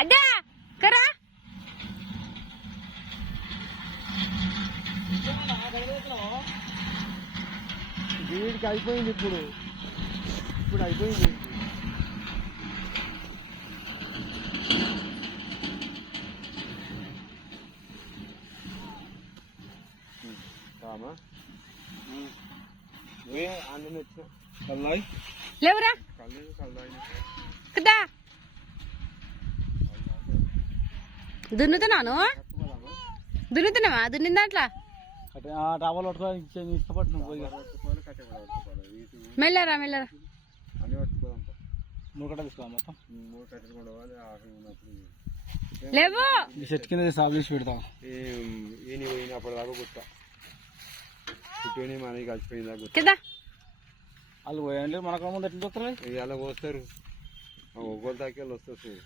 అడ్డా కరా వీడికి అయిపోయింది ఇప్పుడు అయిపోయింది. కామా అన్నం వచ్చిన కల్లాయి లేవురా కల్లాయి కదా దున్నుతున్నాను దున్నుతున్నావా దున్నిన దాంట్లో టవల్ ఇష్టపడుతున్నాం మెల్లరా మెల్లరా అన్ని పట్టుకోదాం. 3 కట్టలు తీసుకోవాలి మొత్తం 3 కట్టలు కూడా లేవు చెట్టు కింద సాగు చేసి పెడతాం. ఈయన అప్పటిదాకా గుట్ట చుట్టూని మనకి కలిసిపోయిందా కదా వాళ్ళు పోయండి మనకు ముందు ఎట్లా చూస్తారు ఇవాళ పోస్తారు ఒక్కొక్క దాకా వస్తారు.